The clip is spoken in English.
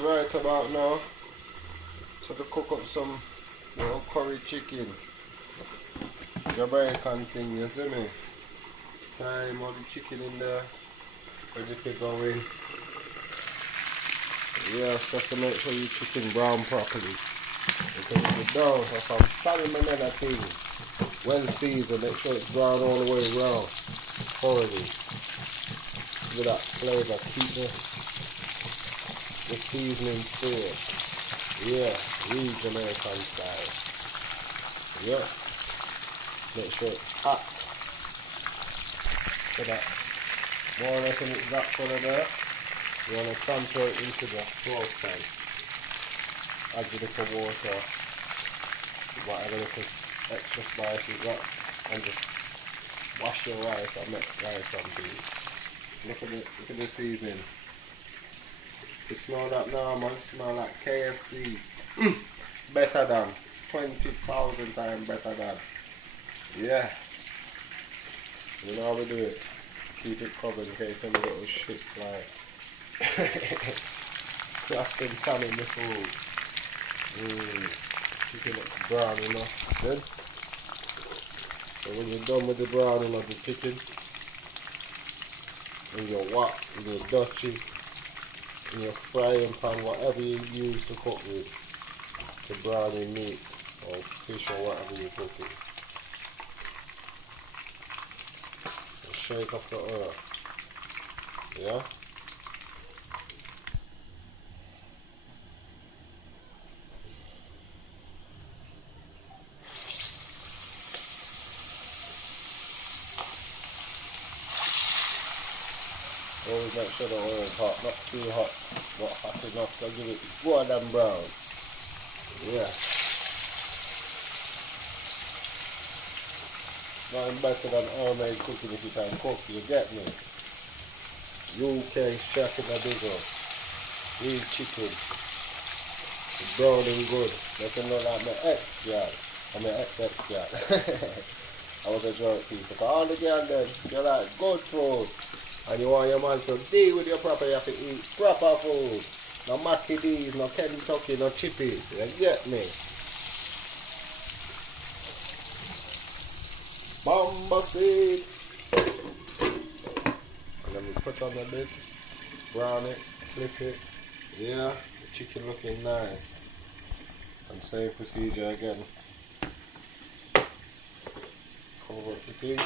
just right about now. So to cook up some curry chicken. Jamaican thing, you see me? Time all the chicken in there. Ready to go in. Yeah, so to make sure your chicken brown properly. Because if you don't, have some salmonella thing. Well seasoned, make sure it's brown all the way around. Thoroughly. With that flavour, keep the seasoning seared. Yeah, real Jamaican style. Yeah. Make sure it's hot. So that more or less when it's that colour there, you want to transfer it into the saucepan. Add a little water, whatever little extra spices that, and just wash your rice and make rice and beans. Look at the seasoning. You smell that now, man. Smell like KFC. Better than 20,000 times better than. Yeah. You know how we do it. Keep it covered in case any little shit fly. Just in time in the food. Chicken looks brown enough. Good. So when you're done with the browning of the chicken, in your wok, in your dutchie, in your frying pan, whatever you use to cook with, to brown your meat or fish or whatever you're cooking. So shake off the oil. Yeah? Always make sure the oil is hot, not too hot, but hot enough to give it golden brown. Yeah. Nothing better than homemade cooking if you can cook, you get me? UK chef in the bigger. Real chicken. It's browning good. Nothing look like my ex-girl. Or my ex-ex-girl. I was a joke people. So all the girls then, you like good food. And you want your man to deal with your proper, you have to eat proper food. No Mackie D's, no Kentucky, no Chippies. You get me? Bamba seed. And then we put on a bit, brown it, flip it. Yeah, the chicken looking nice. And same procedure again. Cover up the thing.